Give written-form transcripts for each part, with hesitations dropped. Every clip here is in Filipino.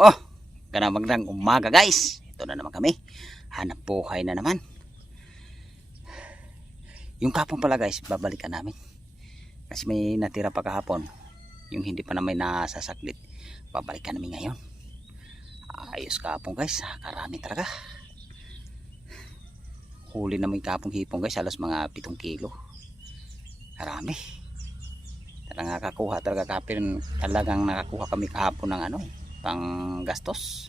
Oh, magandang umaga guys. Ito na naman kami. Hanap buhay na naman. Yung kapon pala guys, babalikan namin. Kasi may natira pa kahapon. Yung hindi pa naman nasasaklit. Babalikan namin ngayon. Ayos kapon guys. Karami talaga. Huli naman kapong hipon guys. Halos mga 7 kilo. Karami. Talagang nakakuha talaga kapon. Talagang nakakuha kami kahapon ng pang gastos.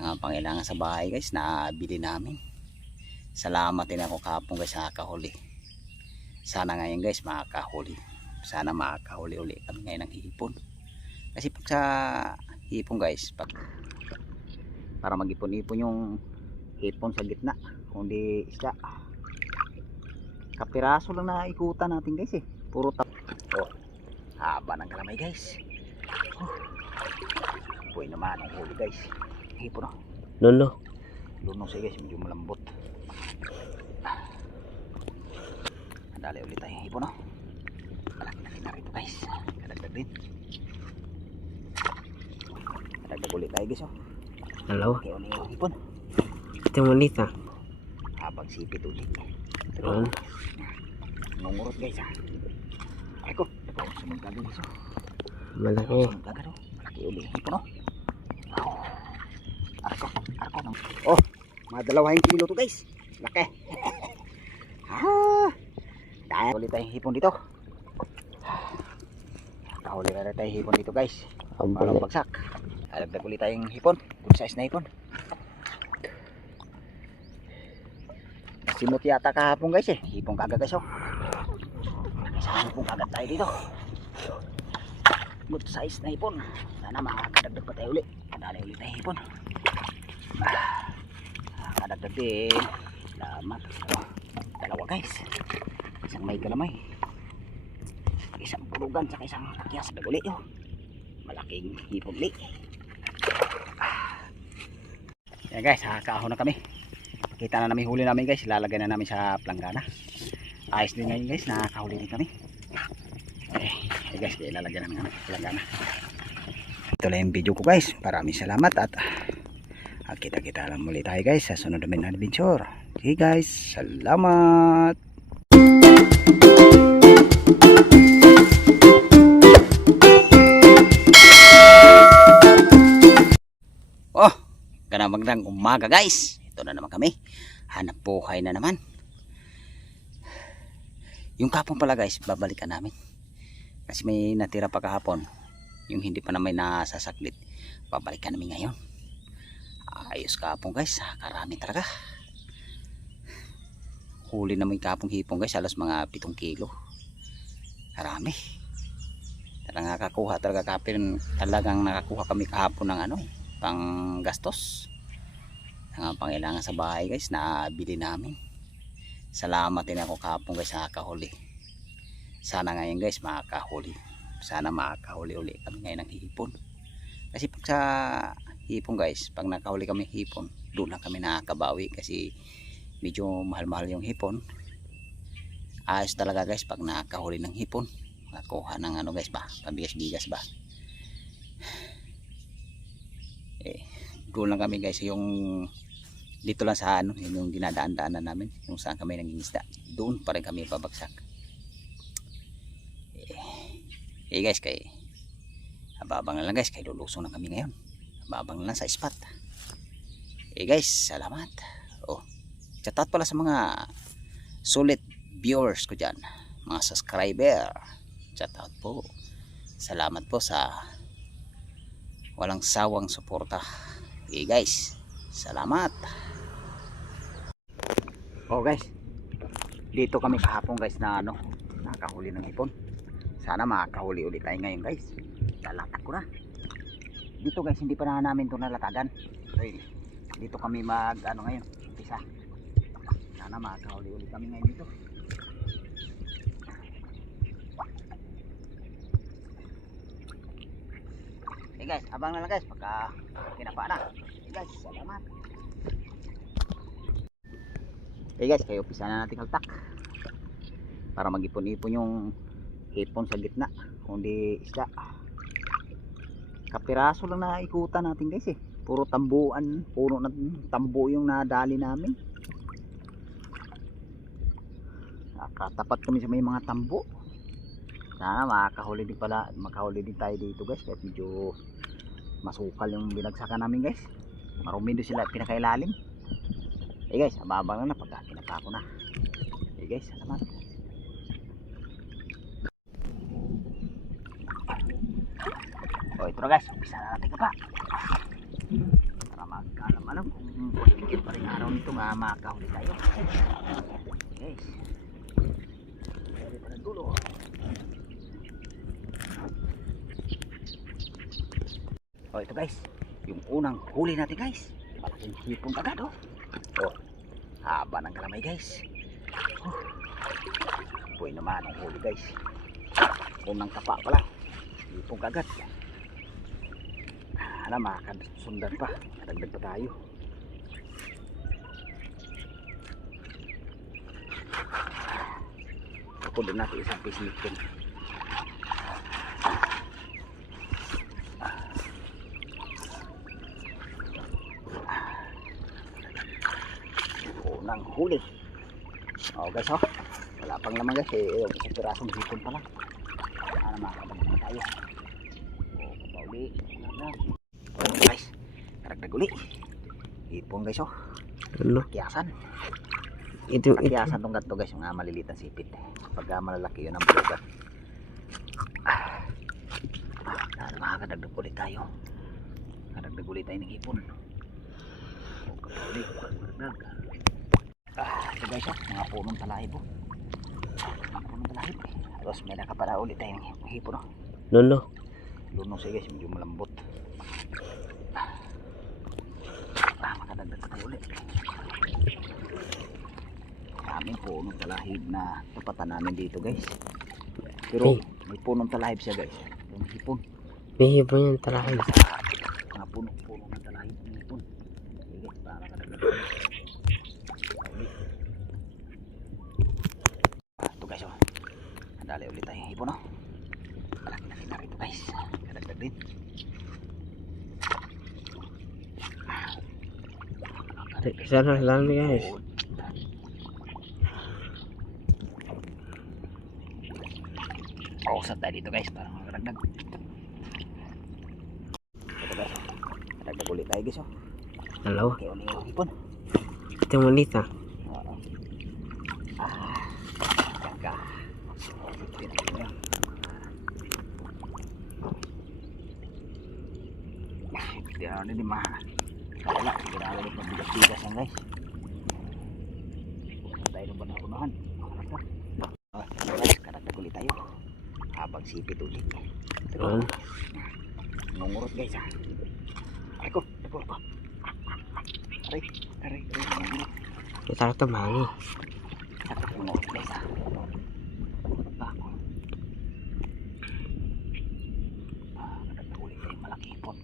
Pangailangan sa bahay guys. Nabili namin. Salamat din ako kahapon guys sa kahuli. Sana ngayon guys makakahuli. Sana makakahuli uli kami ngayon ng hipon. Kasi pag sa hipon guys, para mag-ipon-ipon yung hipon sa gitna, kundi isda. Kapiraso lang na ikutan natin guys eh. Puro tap. Oh, haba ng kalamay guys. Buhay naman ang huli guys. Hipon oh. Lolo. Luno siya guys, medyo malambot. Dali ulit tayo hipon no. Malaki na rito guys. Kadagdag din. Kadagdag ulit tayo guys oh. Dalawa. Kaya ulit yung hipon. Ito yung malita. Habang sipit ulit. Oo. Ngungurot guys ha. Ay ko. Sumagagod guys oh. Malaki. Sumagagod oh. Malaki ulit yung hipon oh. Wow. Arko. Oh. Mga 2 kilo to guys. Laki. Dahil ulit tayong hipon dito. Nakahuli na tayong hipon dito guys. Parang bagsak. Alagdag ulit tayong hipon. Good size na hipon. Simot yata kahapon guys eh. Hipon kagad guys oh. Isang hipon kagad tayo dito. Good size na hipon. Sana makakadagdag pa tayo ulit. Kadali ulit tayong hipon. Kadagdag din. Salamat. Dalawa guys. Isang may kalamay. Isang pulugan sa isang kakyas na ulit oh. Malaking hipon ulit. Yan guys, kakahon na kami. Kita na namin huli namin guys. Ilalagay na namin sa planggana. Ayos din ngayon guys, nakakahuli din kami. Guys, ilalagay namin sa planggana. Ito lang yung video ko guys. Maraming salamat at kita-kita lang muli tayo guys sa sunod namin na adventure. Okay guys, salamat. Oh, magandang umaga guys. Ito na naman kami. Hanap buhay na naman. Yung kapon pala guys, babalikan namin. Kasi may natira pa kahapon. Yung hindi pa naman nasasaklit. Babalikan namin ngayon. Ayos kapon guys. Karami talaga. Huli naman kapong hipon guys. Halos mga 7 kilo. Karami. Talagang nakakuha talaga kapon. Talagang nakakuha kami kahapon ng pang gastos. Pangailangan sa bahay guys. Nabili namin. Salamat din ako kahapon guys sa kahuli. Sana ngayon guys makakahuli. Sana makakahuli uli kami ngayon ng hipon. Kasi pag sa hipon guys, pag nakahuli kami hipon, doon lang kami nakakabawi kasi medyo mahal-mahal yung hipon. Ayos talaga guys pag nakahuli ng hipon. Nakakuha ng guys ba, pabigas-bigas ba. Doon lang kami guys yung dito lang sa yung dinadaan-daanan namin kung saan kami nangingisda. Doon pa rin kami pabagsak. Guys, kay ababang na lang guys, kay lulusong na kami ngayon. Ababang na lang sa spot. Guys, salamat. Oh, shout out pala sa mga solid viewers ko dyan, mga subscriber. Shout out po. Salamat po sa walang sawang suporta. Guys, salamat. Oh guys, dito kami kahapon guys na nakahuli ng hipon. Sana makakahuli ulit tayo ngayon guys. Lalatak ko na. Dito guys, hindi pa na namin ito nalatagan. So, dito kami ngayon, isa. Sana makakahuli ulit kami ngayon dito. Guys, abang na lang guys pagka kinapa na. Guys, salamat. Guys, kayo umpisa na natin kaltak para mag-ipon-ipon yung hipon sa gitna, kundi isda. kapiraso lang na ikutan natin guys eh. Puro tambuan, puro ng tambo yung nadali namin. Nakatapat kami sa may mga tambo. Sana makahuli din tayo dito guys, kahit medyo masukal yung binagsakan namin guys. Marumi doon sila pinakailalim. Guys, abang na pagka kinapa ko na. Guys, salamat. Ito na guys, umpisa na natin pa. Para magkaalam kung positive pa rin araw nito nga makahuli tayo. Guys, pwede pa ng dulo. Ito guys, yung unang huli natin guys. Malaking hipon agad haba ng kalamay guys. Buhay naman ang huli guys. Unang kapa pala, hipon agad. Makakasundan pa, nadagdag pa tayo. Ako din natin isang pisnik din. Unang huli. Guys wala pang laman guys isang pirasong hipon pa lang. Makakabalik tayo. Pauli. Guys, karagdag uli. Hipon guys Ano? Kiyasan. Ito. Kiyasan tong gato guys, mga malilitan sipit. Pagka malalaki yun ang bulugan. Makakadagdag ulit tayo. Kadagdag ulit tayo ng hipon. Kapuli, karagdag. Ito guys mga punong talahib. Mga punong talahib. Tapos may nakapara ulit tayong hipon Lolo. Lunong siya guys, medyo malambot. Makadagdag tayo ulit. Daming punong talahib na tapatan namin dito guys. Pero may punong talahib siya guys. Yung hipon. May hipon yung talahib. Mga punong ng talahib ng hipon. Okay guys, para makadagdag. Ito guys Andali ulit tayo hipon Malaki na rito guys. Kadagdag din. Sana lang guys. Usap tayo dito guys para makadagdag. Ito guys kadagdag ulit tayo guys Dalawa. Okay, uli yung hipon. Ito maliit Kaka. Tidak ada di mana. Wala, tidak ada di pagbigas-bigas yan guys. Tayo ng banahunahan. Guys, kadagdag ulit tayo. Habang sipit ulit. Nungurot guys Aray ko. Aray. Nungurot. Kita ito mangi. Nungurot guys Bako. Kadagdag ulit tayo malaki hipon.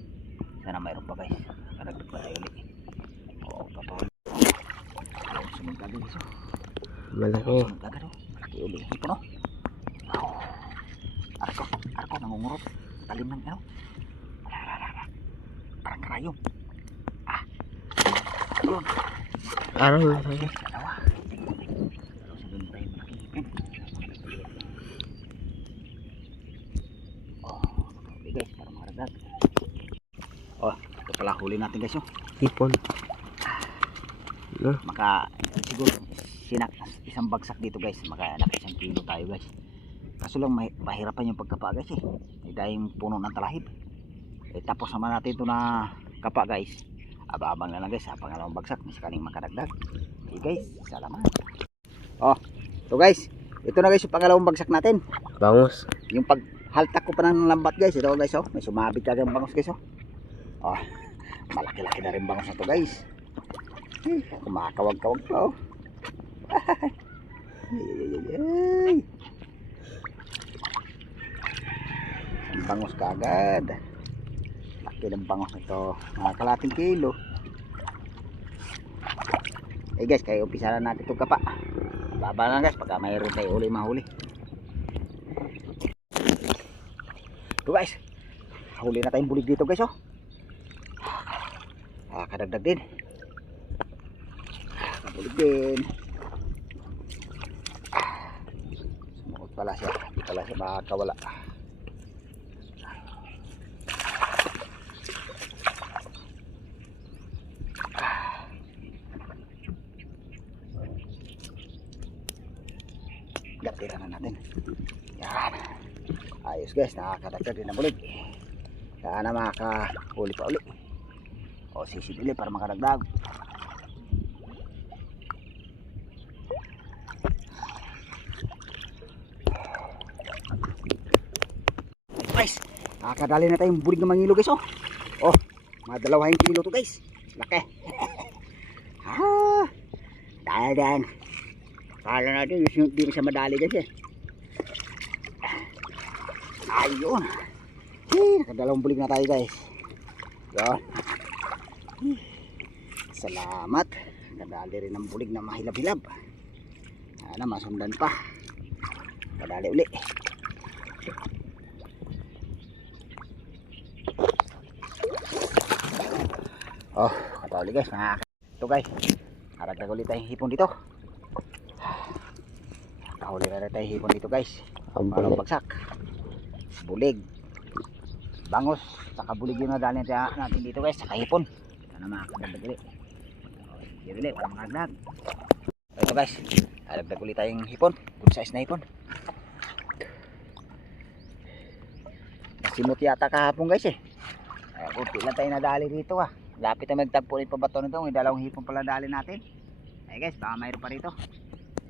Sana mayroon pa guys. Kadagdag pa tayo ulit. Papawal. Sumunod agad guys Malaki. Sumunod agad malaki ulit hipon Arko nangungurot. Talim ng parang karayom. Ayun. Araw na Dalawa. Sabihin tayo malaking hipon. Okay guys, para makaragdag. Ito pala huli natin guys hipon. Maka siguro isang bagsak dito guys. Maka 1 kilo tayo guys. Kaso lang mahirapan yung pagkapa guys dahil yung puno ng talahib. Tapos naman natin ito na kapa guys. Abang na lang guys sa pangalawang bagsak. May sakaling makadagdag. Okay guys, salamat. Ito guys. Ito na guys yung pangalawang bagsak natin. Bangus. Yung paghaltak ko pa ng lambat guys. Ito guys may sumabit ka ng bangus guys malaki-laki na rin bangus na to guys. Kumakawag-kawag pa Ang bangus ka agad. Laki ng bangus na ito. Mga kalating kilo. Guys, kaya umpisa na natin itong kapa. Baba lang guys, pagka mayroon tayo uli mahuli. Ito guys, Huli na tayong bulig dito guys oh. Kadagdag din. Bulig din. Sumukot pala siya. Hindi pala siya makakawala. Gatira na natin. Yan. Ayos guys, nakakadagdag din na bulig. Sana makakahuli pa uli. O sisid ulit para makadagdag. Guys, nakakadali na tayong bulig na mangilo guys oh. Oh, mga 2 kilo to guys. Laki. Dahan. Kala natin hindi na siya madali guys eh. Ayun. Nakadalawang bulig na tayo guys. Yan. Salamat. Nadali rin ang bulig na mahilab-hilab. Sana masundan pa. Kadali uli. Oh, katawali guys. Ito guys. Haragdag ulit tayong hipon dito. Kahuli na rin tayong hipon dito guys. Parang bagsak. Bulig. Bangos. Saka bulig yung nadali natin dito guys. Saka hipon. Sana makakadagdag ulit. Sige ulit. Para makadagdag. Ito guys. Haragdag ulit tayong hipon. Good size na hipon. Simot yata kahapon guys eh. Kunti lang tayo nadali dito ah. Lapit na magtagpo ulit pa bato nito. May 2 hipon pala dali natin. Ay guys, baka mayroon pa rito.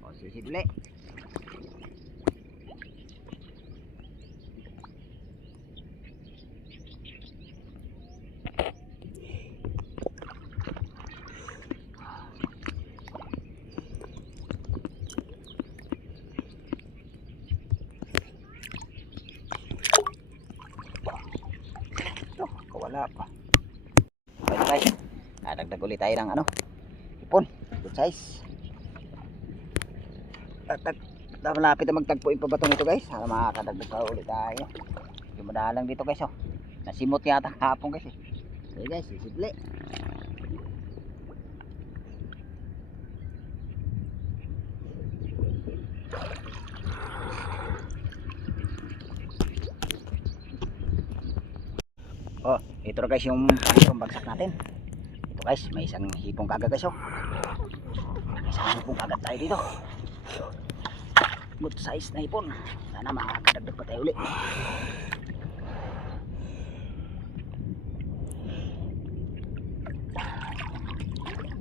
O sisid ulit. Wala pa. Okay guys, nadagdag ulit tayo ng hipon, good size. Malapit na magtagpuin pa batong ito guys. Sana makakadagdag pa ulit tayo. Yung madalang dito guys oh. Nasimot yata hapon guys eh. Okay guys, sisidli. Oh, ito na guys yung pangalawang bagsak natin. Ito guys, may isang hipong kagat guys oh. May isang hipong kagat tayo dito. Good size na hipon. Sana makakadagdag pa tayo ulit.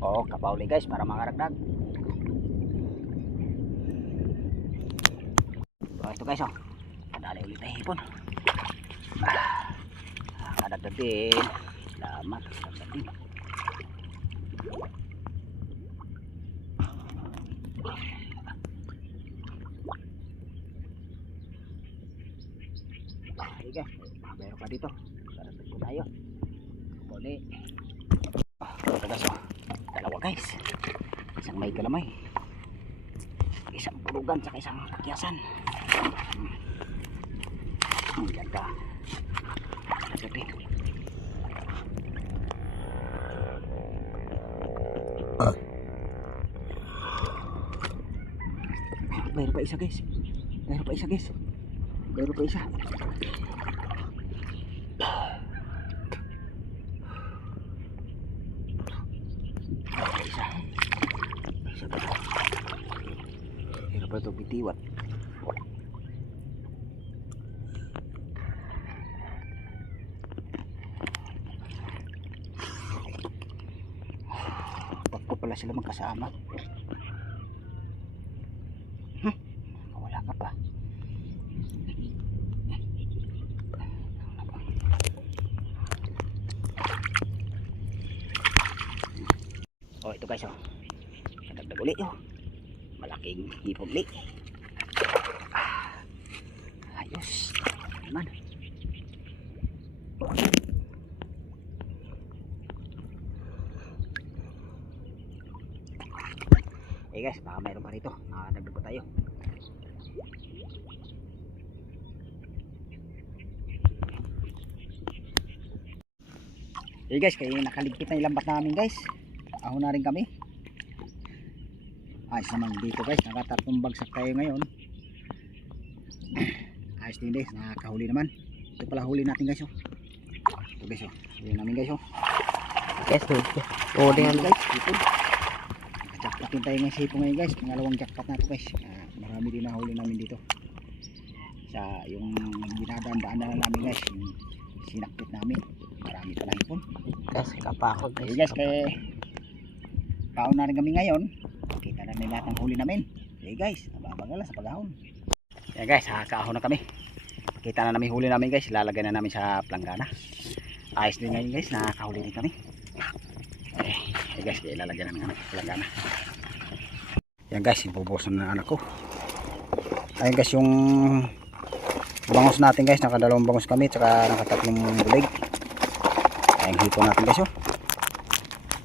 Oh, kapauli guys para makadagdag. Oh, ito guys oh. Kadali ulit tayo hipon. Kadagdag din. Salamat. Kadagdag din. Sige, meron pa dito. Kadagdag po tayo. Muli. Ito guys oh. 2 guys. Isang may kalamay. Isang pulugan sa isang kakyasan. Ang ganda. Gabi. Mayroon pa isa guys. Mayroon pa isa guys. Mayroon pa isa. Isa pa. Mayroon pa ito bitiwat. Pala sila magkasama. Wala ka pa. Oh, ito guys oh. Nadagdag ulit oh. Malaking hipon ulit. Ayos. Naman. Eh guys, baka mayroon pa rito. Nakadagdag pa tayo. Eh guys, kaya nakaligpit na ilambat namin guys. Ahon na rin kami. Ayos naman dito guys, nakatatlong bagsak tayo ngayon. Ayos din guys, nakakahuli naman. Ito pala huli natin guys. Oh. Ito guys, oh. Huli namin guys. Oh. Guys, oh, yan. Guys, sipon. Nakajakpatin tayo ng sipon ngayon guys. Pangalawang jackpot na ito guys. Marami din nahuli namin dito. Sa yung dinadaan-daan na namin guys. Yung sinakpit namin. Marami pala hipon. Guys, kapakot guys. Okay guys, kaya kaon na rin kami ngayon. Kita na nila lahat ng huli namin. Okay guys, nababagal sa paghahon. Yeah guys, kakaahon na kami. Kita na namin huli namin guys. Ilalagay na namin sa planggana. Ayos din ngayon guys, nakakahuli rin kami. Okay guys, ilalagay na namin sa planggana. Yan guys, ibubusan na anak ko. Ayun guys, yung bangus natin guys. Nakadalawang bangus kami, tsaka nakatatlong bulig. Ayun, hipon natin guys. Oh.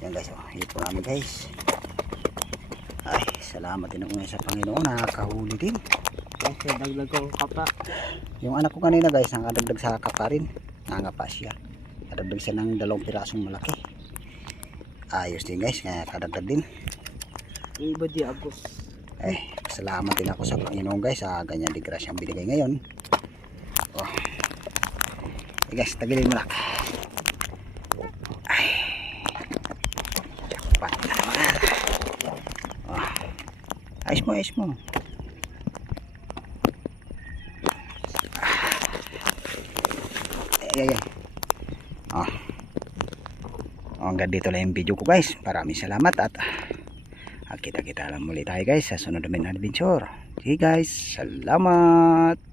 Yan guys, oh, hipon namin guys. Ay, salamat din ako sa Panginoon, nakakahuli din. Guys, dagdag ko kapa. Yung anak ko kanina guys, nakadagdag sa kapa rin. Nangapa siya. Kadagdag siya ng 2 pirasong malaki. Ayos din guys, kaya kadagdag din. Iba di agos. Eh, salamat din ako sa Panginoon guys, sa ganyan di grasyang binigay ngayon. Oh. Eh guys, tagilin mo lang. Ay. Jackpot na naman. Oh. Ayos mo, ayos mo. Ay. Oh. Hanggang dito lang yung video ko guys. Maraming salamat at kita-kita lang muli tayo guys sa sunod namin adventure. Okay guys, salamat.